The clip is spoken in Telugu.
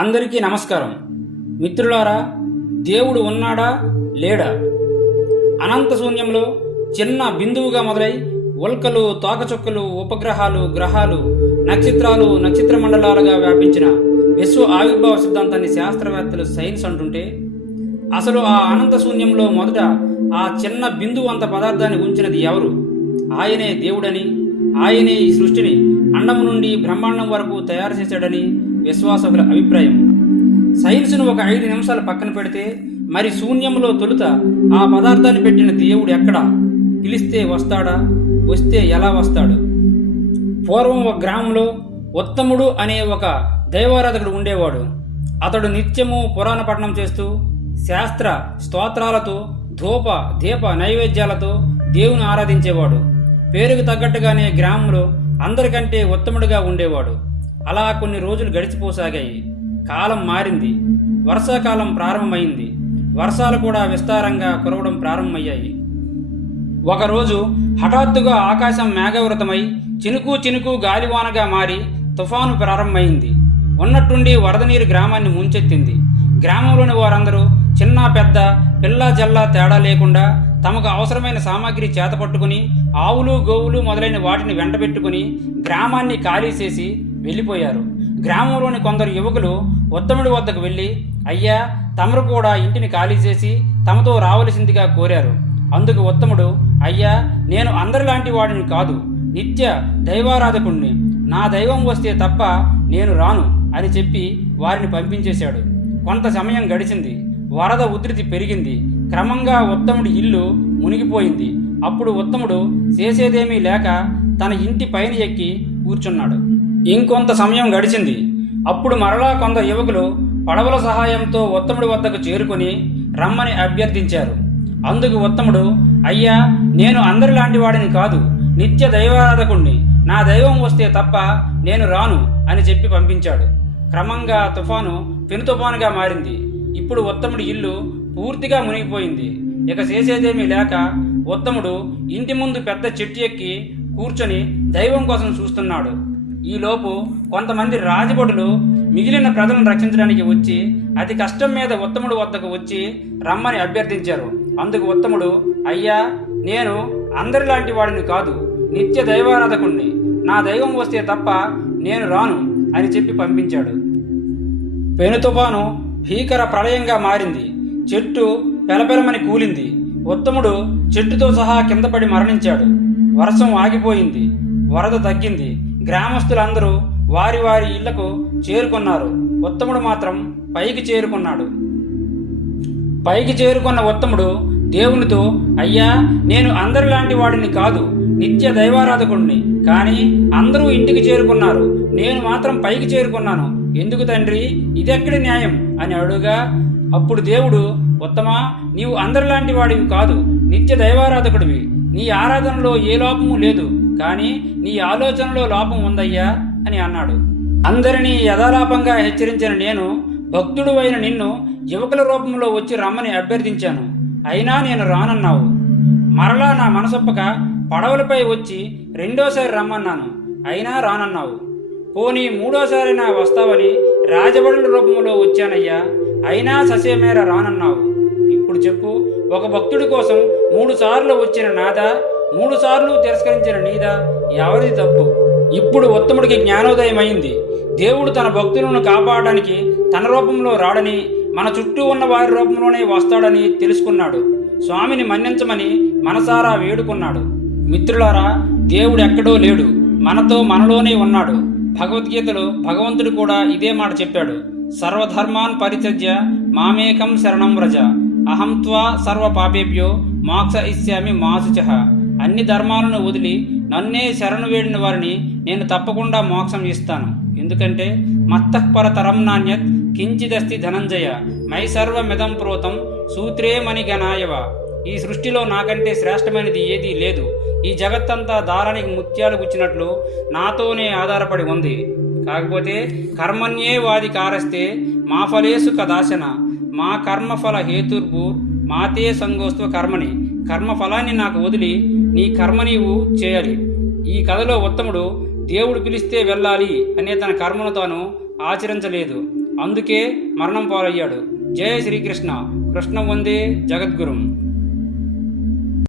అందరికీ నమస్కారం. మిత్రులారా, దేవుడు ఉన్నాడా లేడా? అనంత శూన్యంలో చిన్న బిందువుగా మొదలై ఉల్కలు, తోకచుక్కలు, ఉపగ్రహాలు, గ్రహాలు, నక్షత్రాలు, నక్షత్ర మండలాలుగా వ్యాపించిన విశ్వ ఆవిర్భావ సిద్ధాంతాన్ని శాస్త్రవేత్తలు సైన్స్ అంటుంటే, అసలు ఆ అనంత శూన్యంలో మొదట ఆ చిన్న బిందువు అంత పదార్థాన్ని ఉంచినది ఎవరు? ఆయనే దేవుడని, ఆయనే ఈ సృష్టిని అండం నుండి బ్రహ్మాండం వరకు తయారు చేశాడని విశ్వాసకుల అభిప్రాయం. సైన్స్ను ఒక 5 నిమిషాలు పక్కన పెడితే, మరి శూన్యంలో తొలుత ఆ పదార్థాన్ని పెట్టిన దేవుడు ఎక్కడా? పిలిస్తే వస్తాడా? వస్తే ఎలా వస్తాడు? పూర్వం ఒక గ్రామంలో ఉత్తముడు అనే ఒక దైవారాధకుడు ఉండేవాడు. అతడు నిత్యము పురాణ పఠనం చేస్తూ శాస్త్ర స్తోత్రాలతో ధూప దీప నైవేద్యాలతో దేవుని ఆరాధించేవాడు. పేరుకు తగ్గట్టుగానే గ్రామంలో అందరికంటే ఉత్తముడిగా ఉండేవాడు. అలా కొన్ని రోజులు గడిచిపోసాగాయి. కాలం మారింది. వర్షాకాలం ప్రారంభమైంది. వర్షాలు కూడా విస్తారంగా కురవడం ప్రారంభమయ్యాయి. ఒకరోజు హఠాత్తుగా ఆకాశం మేఘావృతమై చినుకు చినుకు గాలివానగా మారి తుఫాను ప్రారంభమైంది. ఉన్నట్టుండి వరద నీరు గ్రామాన్ని ముంచెత్తింది. గ్రామంలోని వారందరూ చిన్న పెద్ద, పిల్ల జల్లా తేడా లేకుండా తమకు అవసరమైన సామాగ్రి చేతపట్టుకుని ఆవులు, గోవులు మొదలైన వాటిని వెంటబెట్టుకుని గ్రామాన్ని ఖాళీ చేసి వెళ్ళిపోయారు. గ్రామంలోని కొందరు యువకులు ఉత్తముడి వద్దకు వెళ్ళి, అయ్యా, తమరు కూడా ఇంటిని ఖాళీ చేసి తమతో రావలసిందిగా కోరారు. అందుకు ఉత్తముడు, అయ్యా, నేను అందరిలాంటి వాడిని కాదు, నిత్య దైవారాధకుణ్ణి. నా దైవం వస్తే తప్ప నేను రాను అని చెప్పి వారిని పంపించేశాడు. కొంత సమయం గడిచింది. వరద ఉధృతి పెరిగింది. క్రమంగా ఉత్తముడి ఇల్లు మునిగిపోయింది. అప్పుడు ఉత్తముడు చేసేదేమీ లేక తన ఇంటి పైన ఎక్కి కూర్చున్నాడు. ఇంకొంత సమయం గడిచింది. అప్పుడు మరలా కొందరు యువకులు పడవల సహాయంతో ఉత్తముడి వద్దకు చేరుకుని రమ్మని అభ్యర్థించారు. అందుకు ఉత్తముడు, అయ్యా, నేను అందరిలాంటి వాడిని కాదు, నిత్య దైవారాధకుణ్ణి. నా దైవం వస్తే తప్ప నేను రాను అని చెప్పి పంపించాడు. క్రమంగా తుఫాను పెను తుఫానుగా మారింది. ఇప్పుడు ఉత్తముడి ఇల్లు పూర్తిగా మునిగిపోయింది. ఇక చేసేదేమీ లేక ఉత్తముడు ఇంటి ముందు పెద్ద చెట్టు ఎక్కి కూర్చొని దైవం కోసం చూస్తున్నాడు. ఈలోపు కొంతమంది రాజభటులు మిగిలిన ప్రజలను రక్షించడానికి వచ్చి అతి కష్టం మీద ఉత్తముడు వద్దకు వచ్చి రమ్మని అభ్యర్థించారు. అందుకు ఉత్తముడు, అయ్యా, నేను అందరిలాంటి వాడిని కాదు, నిత్య దైవారాధకుణ్ణి. నా దైవం వస్తే తప్ప నేను రాను అని చెప్పి పంపించాడు. పెను తుఫాను భీకర ప్రళయంగా మారింది. చెట్టు పెలపెలమని కూలింది. ఉత్తముడు చెట్టుతో సహా కింద పడి మరణించాడు. వర్షం ఆగిపోయింది. వరద తగ్గింది. గ్రామస్తులందరూ వారి వారి ఇళ్లకు చేరుకున్నారు. ఉత్తముడు మాత్రం పైకి చేరుకున్నాడు. పైకి చేరుకున్న ఉత్తముడు దేవునితో, అయ్యా, నేను అందరిలాంటి వాడిని కాదు, నిత్య దైవారాధకుణ్ణి. కానీ అందరూ ఇంటికి చేరుకున్నారు, నేను మాత్రం పైకి చేరుకున్నాను. ఎందుకు తండ్రి, ఇదెక్కడి న్యాయం అని అడుగా, అప్పుడు దేవుడు, ఉత్తమా, నీవు అందరిలాంటి వాడివి కాదు, నిత్య దైవారాధకుడివి. నీ ఆరాధనలో ఏ లోపము లేదు, కానీ నీ ఆలోచనలో లోపం ఉందయ్యా అని అన్నాడు. అందరినీ యథాలాపంగా హెచ్చరించిన నేను భక్తుడు అయిన నిన్ను యువకుల రూపంలో వచ్చి రమ్మని అభ్యర్థించాను. అయినా నేను రానన్నావు. మరలా నా మనసొప్పక పడవలపై వచ్చి రెండోసారి రమ్మన్నాను. అయినా రానన్నావు. పోనీ మూడోసారి నా వస్తావని రాజబడుల రూపంలో వచ్చానయ్యా. అయినా ససేమేర రానన్నావు. ఇప్పుడు చెప్పు, ఒక భక్తుడి కోసం 3 సార్లు వచ్చిన నాదా, 3 సార్లు తిరస్కరించిన నీదా, ఎవరిది తప్పు? ఇప్పుడు ఉత్తముడికి జ్ఞానోదయం అయింది. దేవుడు తన భక్తులను కాపాడడానికి తన రూపంలో రాడని, మన చుట్టూ ఉన్న వారి రూపంలోనే వస్తాడని తెలుసుకున్నాడు. స్వామిని మన్నించమని మనసారా వేడుకున్నాడు. మిత్రులారా, దేవుడు ఎక్కడో లేడు, మనలోనే ఉన్నాడు. భగవద్గీతలో భగవంతుడు కూడా ఇదే మాట చెప్పాడు. సర్వధర్మాన్ పరిత్యజ్య మామేకం శరణం వ్రజ, అహం త్వా సర్వ పాపేభ్యో మోక్ష ఇష్యామి మా శుచః. అన్ని ధర్మాలను వదిలి నన్నే శరణు వేడిన వారిని నేను తప్పకుండా మోక్షం ఇస్తాను. ఎందుకంటే మత్తఃపరతరం నాణ్యత్ కించిదస్తి ధనంజయ, మై సర్వమిదం ప్రోతం సూత్రే మణిగణాయవ. ఈ సృష్టిలో నాకంటే శ్రేష్టమైనది ఏదీ లేదు. ఈ జగత్తంతా దారానికి ముత్యాలు గుచ్చినట్లు నాతోనే ఆధారపడి ఉంది. కాకపోతే కర్మణ్యే వాది కారస్తే మా ఫలేసు కదాశన, మా కర్మఫల హేతుర్భూర్ మాతే సంగోస్త్వ కర్మని. కర్మఫలాన్ని నాకు వదిలి నీ కర్మ నీవు చేయాలి. ఈ కథలో ఉత్తముడు దేవుడు పిలిస్తే వెళ్ళాలి అనే తన కర్మను తాను ఆచరించలేదు. అందుకే మరణం పాలయ్యాడు. జయ శ్రీకృష్ణ. కృష్ణ వందే జగద్గురుం.